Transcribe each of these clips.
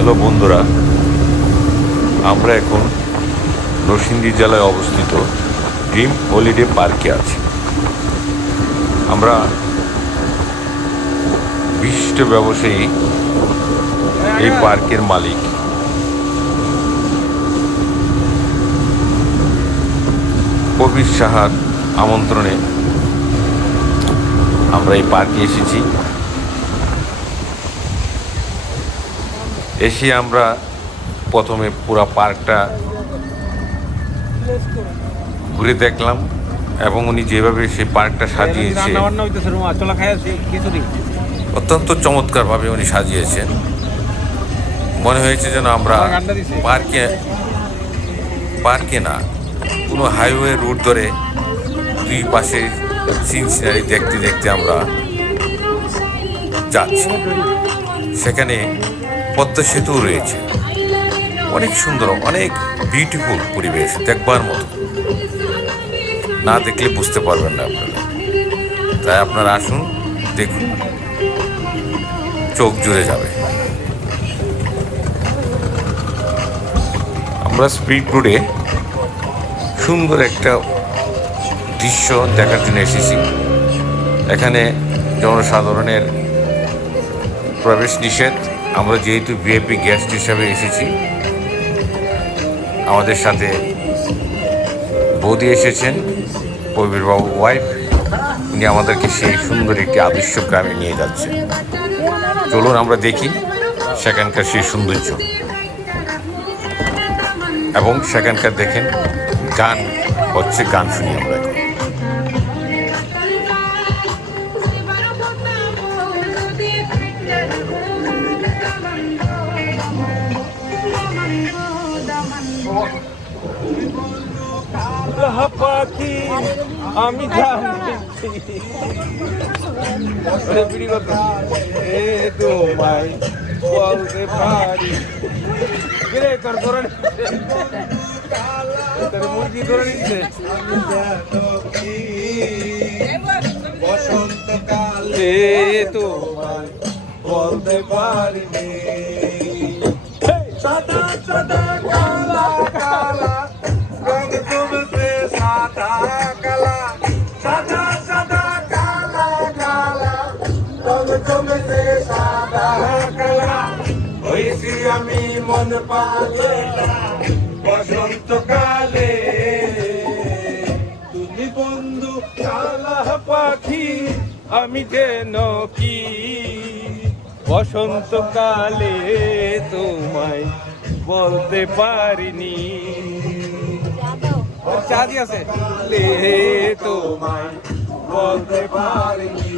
Hello বন্ধুরা, আমরা এখন নরসিংদী জেলায় অবস্থিত ড্রিম হলিডে পার্কে আছি। আমরা বিশিষ্ট ব্যবসায়ী এই পার্কের মালিক। কবির সাহার আমন্ত্রণে আমরা এই পার্কে এসেছি। এসে আমরা প্রথমে পুরো পার্কটা ঘুরে দেখলাম এবং উনি যেভাবে সেই পার্কটা সাজিয়েছে অত্যন্ত চমৎকারভাবে উনি সাজিয়েছেন। মনে হয়েছে যেন আমরা পার্কে না, কোনো হাইওয়ে রুট ধরে দুই পাশে সিন সিনারি দেখতে দেখতে আমরা যাচ্ছি। সেখানে পদ্মা সেতু রয়েছে, অনেক সুন্দর, অনেক বিউটিফুল পরিবেশ, দেখবার মতো। না দেখলে বুঝতে পারবেন না আপনারা। তাই আপনারা আসুন, দেখুন, চোখ জুড়ে যাবে। আমরা স্পিড বোটে সুন্দর একটা দৃশ্য দেখার জন্য এসেছি। এখানে জনসাধারণের প্রবেশ নিষেধ। আমরা যেহেতু ভিআইপি গেস্ট হিসাবে এসেছি, আমাদের সাথে বৌদি এসেছেন, কবির বাবু ওয়াইফ। উনি আমাদেরকে সেই সুন্দর একটি আদর্শ গ্রামে নিয়ে যাচ্ছে। চলুন আমরা দেখি সেখানকার সেই সৌন্দর্য এবং সেখানকার দেখেন গান হচ্ছে, গান শুনি আমরা এখন। পাখি আমি তোমায় বলতে পারি মুরগি ধরে নিচ্ছে বসন্তকালে তোমায় বলতে পারিনি। সাদা সাদা কালা কালা রঙ তুমসে সাদা কালা, সাদা সাদা কালা কালা রঙ তুমসে সাদা কালা। হয়েছি আমি মন পাগলা বসন্তকালে, তুমি বন্ধু কালা পাখি আমি যেন কি বসন্তকালে তোমায় বলতে পারিনি। চাঁদি আছে তোমায় বলতে পারিনি।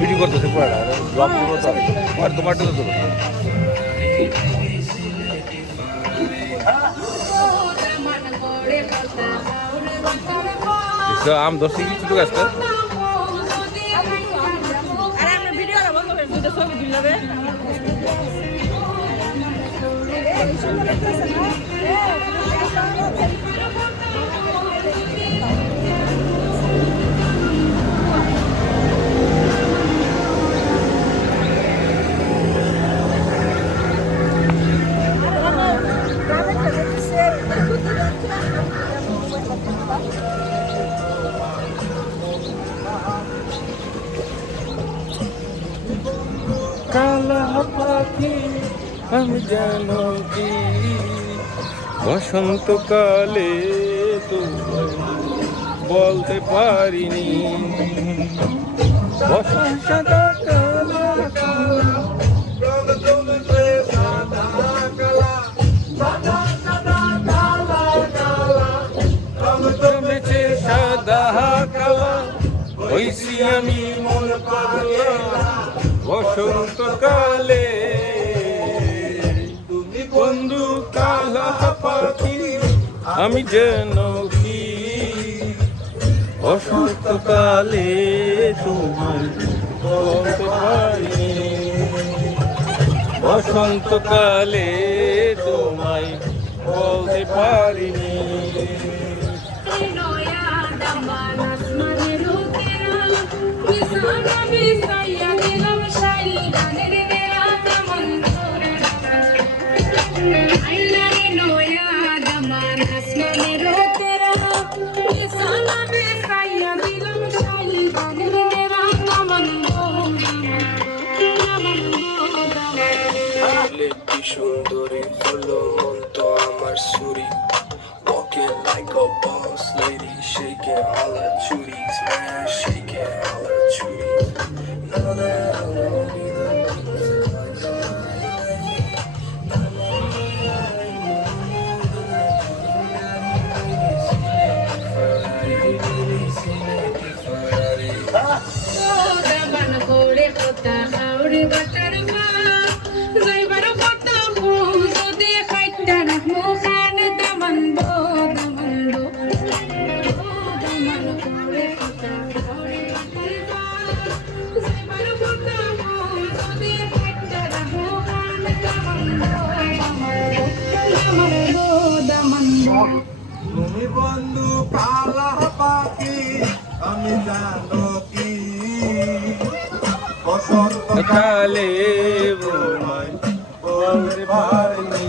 ভিডিও করতেছে পুরাটা ব্লগ করতে আর তোমারটা তো আম 10 কেজি ছোট গাছটা। কালা পাখি আমি জানো কি বসন্তকালে তোমায় বলতে পারিনি। বসন্ত কালা কালা হইছি আমি মন পাগলা বসন্তকালে, তুমি বন্ধু কালা পাখি আমি যেন কি বসন্তকালে তোমায় বলতে পারি, বসন্তকালে তোমায় বলতে পারিনি। কি সুন্দরী হলো মন তো আমার সুরি, walking like a boss lady, shaking all her chuties, man, shaking all her chuties. None of that I don't need তুমি বন্ধু কালা পাখি আমি জানো কি কালে তোমায় বলতে পারিনি।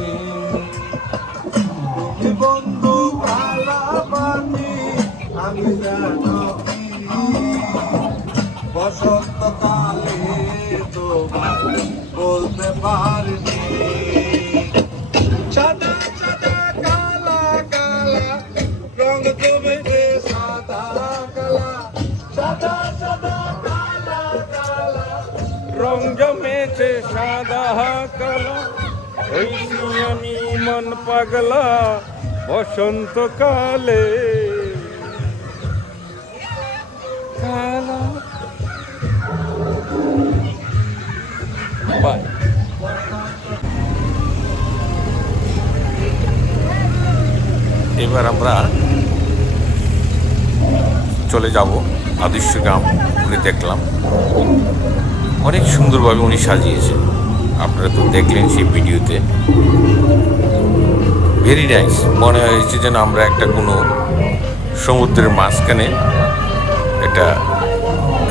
তুমি বন্ধু কালা পাখি আমি জানো কি বসন্তকালে তোমায় বলতে পারিনি। সাদা সাদা কালা কালা রং জমেছে সাদা কালা, সাদা সাদা কালা কালা রং জমেছে সাদা কালো, হইছি আমি মন পাগলা বসন্তকালে কালা। বাই। এবার আমরা চলে যাব আদর্শ গ্রাম। উনি দেখলাম অনেক সুন্দরভাবে উনি সাজিয়েছেন, আপনারা তো দেখলেন সেই ভিডিওতে। ভেরি নাইস, মনে হয়েছে যেন আমরা একটা কোনো সমুদ্রের মাঝখানে একটা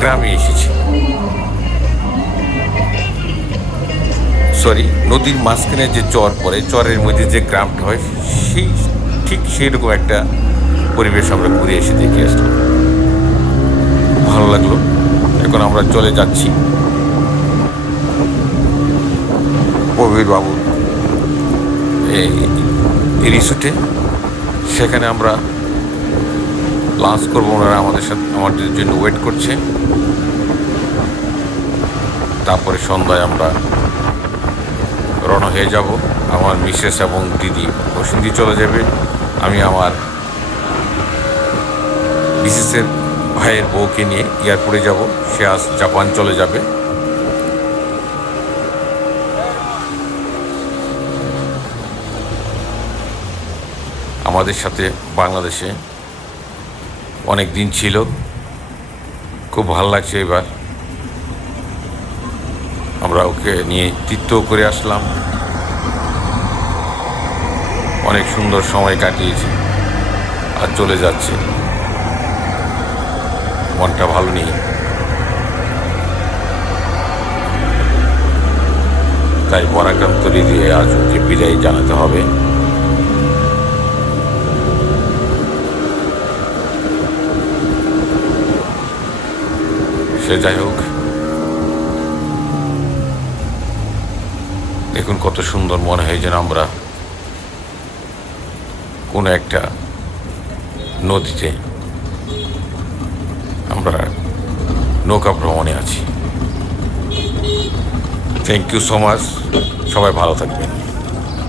গ্রামে এসেছি, সরি নদীর মাঝখানে যে চর পড়ে, চরের মধ্যে যে গ্রামটা হয় সেই ঠিক সেই রকম একটা পরিবেশ আমরা ঘুরে এসে দেখে আসলাম, ভালো লাগলো। এখন আমরা চলে যাচ্ছি প্রবীর বাবু এই রিসোর্টে, সেখানে আমরা লাঞ্চ করবো। ওনারা আমাদের জন্য ওয়েট করছে। তারপরে সন্ধ্যায় আমরা রওনা হয়ে যাব। আমার মিসেস এবং দিদি বসন্তি চলে যাবে, আমি আমার মিসেসের ভাইয়ের বউকে নিয়ে এয়ারপোর্টে যাব, সে আজ জাপান চলে যাবে। আমাদের সাথে বাংলাদেশে অনেক দিন ছিল, খুব ভালো লাগছে। এবার আমরা ওকে নিয়ে তীর্থ করে আসলাম, অনেক সুন্দর সময় কাটিয়েছি, আর চলে যাচ্ছে, মনটা ভালো নেই। তাই পরাক্রান্ত হৃদয়ে আজ ওকে বিদায় জানাতে হবে। সে যাই হোক, দেখুন কত সুন্দর মনে হয় যেন আমরা কোনো একটা নদীতে আমরা নৌকা ভ্রমণে আছি। থ্যাংক ইউ সো মাচ, সবাই ভালো থাকবেন।